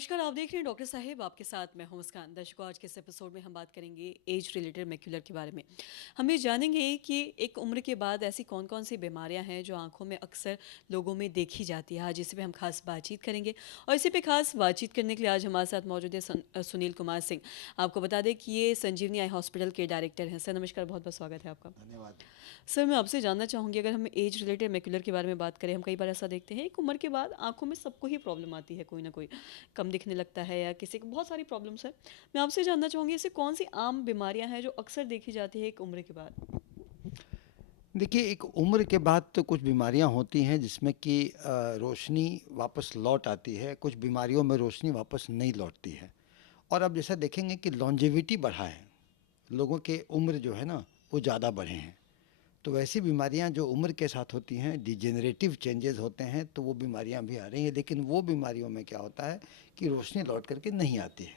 नमस्कार, आप देख रहे हैं डॉक्टर साहिब, आपके साथ मैं हूं मुस्कान। दर्शकों, आज के इस एपिसोड में हम बात करेंगे एज रिलेटेड मैक्यूलर के बारे में। हम ये जानेंगे कि एक उम्र के बाद ऐसी कौन-कौन सी बीमारियां हैं जो आंखों में अक्सर लोगों में देखी जाती है। आज इसी पे हम खास बातचीत करेंगे और इसी पे खास बातचीत करने के लिए आज हमारे साथ मौजूद है सुनील कुमार सिंह। आपको बता दें कि ये संजीवनी आई हॉस्पिटल के डायरेक्टर हैं। सर नमस्कार, बहुत-बहुत स्वागत है आपका। धन्यवाद। सर मैं आपसे जानना चाहूँगी, अगर हम एज रिलेटेड मैक्यूलर के बारे में बात करें, हम कई बार ऐसा देखते हैं एक उम्र के बाद आंखों में सबको ही प्रॉब्लम आती है, कोई ना कोई कम दिखने लगता है या किसी को बहुत सारी प्रॉब्लम्स है। मैं आपसे जानना चाहूँगी ऐसी कौन सी आम बीमारियां हैं जो अक्सर देखी जाती है एक उम्र के बाद। देखिए, एक उम्र के बाद तो कुछ बीमारियां होती हैं जिसमें कि रोशनी वापस लौट आती है, कुछ बीमारियों में रोशनी वापस नहीं लौटती है। और अब जैसा देखेंगे कि लॉन्जेविटी बढ़ा है, लोगों के उम्र जो है ना वो ज़्यादा बढ़े हैं। तो वैसी बीमारियां जो उम्र के साथ होती हैं, डिजेनरेटिव चेंजेस होते हैं, तो वो बीमारियां भी आ रही हैं। लेकिन वो बीमारियों में क्या होता है कि रोशनी लौट करके नहीं आती है।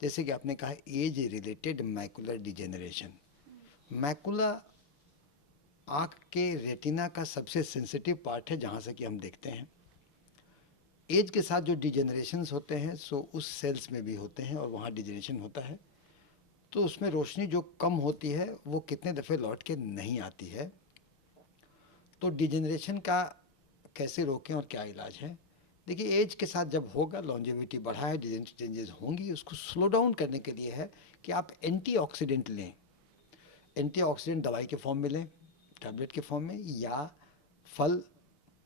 जैसे कि आपने कहा, age related macular degeneration. Macula आँख के रेटिना का सबसे सेंसिटिव पार्ट है, जहाँ से कि हम देखते हैं। एज के साथ जो डिजेनरेशन्स होते हैं सो उस सेल्स में भी होते हैं और वहाँ डिजेनरेशन होता है। तो उसमें रोशनी जो कम होती है वो कितने दफ़े लौट के नहीं आती है। तो डिजेनरेशन का कैसे रोकें और क्या इलाज है? देखिए, एज के साथ जब होगा, लॉन्जेविटी बढ़ा है, डिजेनरेटिव चेंजेस होंगी, उसको स्लो डाउन करने के लिए है कि आप एंटीऑक्सीडेंट लें। एंटीऑक्सीडेंट दवाई के फॉर्म में लें, टैबलेट के फॉर्म में, या फल,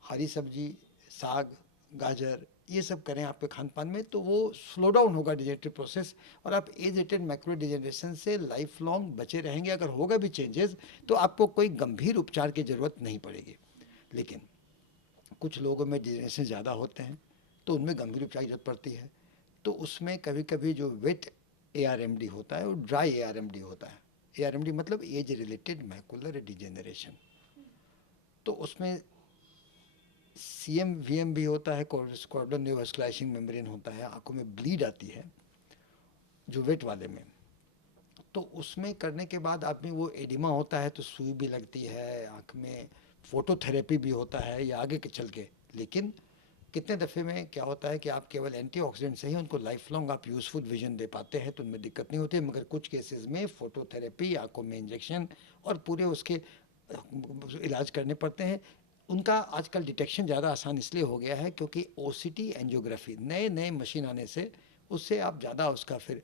हरी सब्जी, साग, गाजर, ये सब करें आपके खान पान में, तो वो स्लो डाउन होगा डिजेनरेटिव प्रोसेस और आप एज रिलेटेड मैकुलर डिजेनरेशन से लाइफ लॉन्ग बचे रहेंगे। अगर होगा भी चेंजेस तो आपको कोई गंभीर उपचार की ज़रूरत नहीं पड़ेगी। लेकिन कुछ लोगों में डिजेनरेशन ज़्यादा होते हैं तो उनमें गंभीर उपचार की जरूरत पड़ती है। तो उसमें कभी कभी जो वेट ARMD होता है वो ड्राई ARMD होता है। ARMD मतलब एज रिलेटेड मैकुलर डिजेनरेशन। तो उसमें CMVM भी होता है, कॉर्डन न्यूवास्कुलाइजिंग मेम्ब्रेन होता है, आंखों में ब्लीड आती है जो वेट वाले में। तो उसमें करने के बाद आदमी वो एडिमा होता है तो सुई भी लगती है आँख में, फोटोथेरेपी भी होता है या आगे के चल के। लेकिन कितने दफ़े में क्या होता है कि आप केवल एंटीऑक्सीडेंट से ही उनको लाइफ लॉन्ग आप यूज़फुल विजन दे पाते हैं, तो उनमें दिक्कत नहीं होती। मगर कुछ केसेस में फोटोथेरेपी, आंखों में इंजेक्शन और पूरे उसके इलाज करने पड़ते हैं। उनका आजकल डिटेक्शन ज़्यादा आसान इसलिए हो गया है क्योंकि OCT एंजियोग्राफी, नए नए मशीन आने से उससे आप ज़्यादा उसका फिर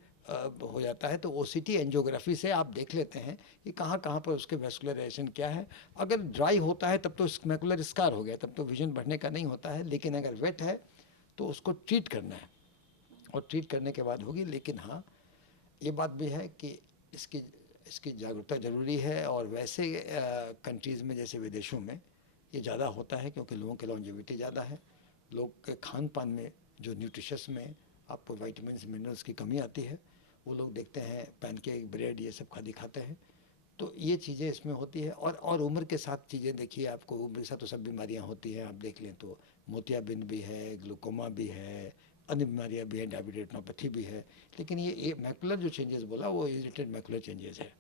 हो जाता है। तो OCT एंजियोग्राफी से आप देख लेते हैं कि कहाँ कहाँ पर उसके वेस्कुलराइजेशन क्या है। अगर ड्राई होता है तब तो मैकुलर स्कार हो गया, तब तो विजन बढ़ने का नहीं होता है। लेकिन अगर वेट है तो उसको ट्रीट करना है और ट्रीट करने के बाद होगी। लेकिन हाँ, ये बात भी है कि इसकी इसकी जागरूकता ज़रूरी है। और वैसे कंट्रीज़ में जैसे विदेशों में ये ज़्यादा होता है क्योंकि लोगों की लॉन्जेविटी ज़्यादा है। लोग के खान पान में जो न्यूट्रिशस में आपको विटामिन मिनरल्स की कमी आती है, वो लोग देखते हैं पैनकेक, ब्रेड, ये सब खाली खाते हैं। तो ये चीज़ें इसमें होती है। और उम्र के साथ चीज़ें देखिए, आपको उम्र के साथ तो सब बीमारियां होती हैं। आप देख लें तो मोतियाबिंद भी है, ग्लूकोमा भी है, अन्य बीमारियां भी हैं, डायबिटीज रेटिनोपैथी भी है। लेकिन ये मैकुलर जो चेंजेस बोला वो इरिटेड मैकुलर चेंजेस है।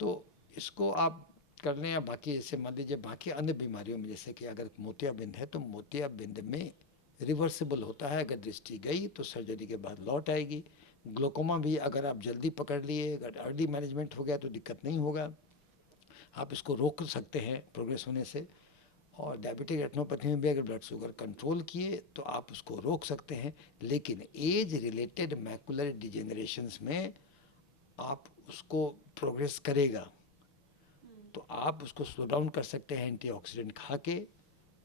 तो इसको आप कर लें। या बाकी जैसे मान लीजिए बाकी अन्य बीमारियों में, जैसे कि अगर मोतियाबिंद है तो मोतियाबिंद में रिवर्सिबल होता है। अगर दृष्टि गई तो सर्जरी के बाद लौट आएगी। ग्लोकोमा भी अगर आप जल्दी पकड़ लिए, अगर अर्ली मैनेजमेंट हो गया तो दिक्कत नहीं होगा, आप इसको रोक सकते हैं प्रोग्रेस होने से। और डायबिटिक रेटिनोपैथी में भी अगर ब्लड शुगर कंट्रोल किए तो आप उसको रोक सकते हैं। लेकिन एज रिलेटेड मैकुलर डिजेनरेशंस में आप उसको प्रोग्रेस करेगा तो आप उसको स्लो डाउन कर सकते हैं एंटीऑक्सीडेंट खा के,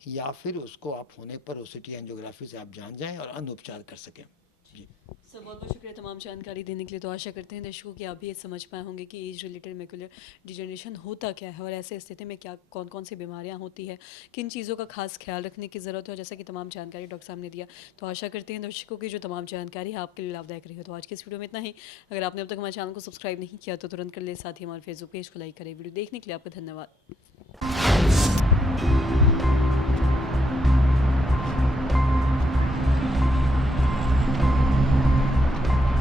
या फिर उसको आप होने पर OCT एंजियोग्राफी से आप जान जाएं और अन्य उपचार कर सकें। जी। सर बहुत बहुत शुक्रिया तमाम जानकारी देने के लिए। तो आशा करते हैं दर्शकों कि आप भी ये समझ पाए होंगे कि एज रिलेटेड मैकुलर डिजेनरेशन होता क्या है और ऐसे स्थिति में क्या कौन कौन सी बीमारियां होती है, किन चीज़ों का खास ख्याल रखने की ज़रूरत है। और जैसा कि तमाम जानकारी डॉक्टर साहब ने दिया, तो आशा करते हैं दर्शकों की जो तमाम जानकारी है आपके लिए लाभदायक रही हो। तो आज की इस वीडियो में इतना ही। अगर आपने अब तक हमारे चैनल को सब्सक्राइब नहीं किया तो तुरंत कर ले, साथ ही हमारे फेसबुक पेज को लाइक करें। वीडियो देखने के लिए आपका धन्यवाद।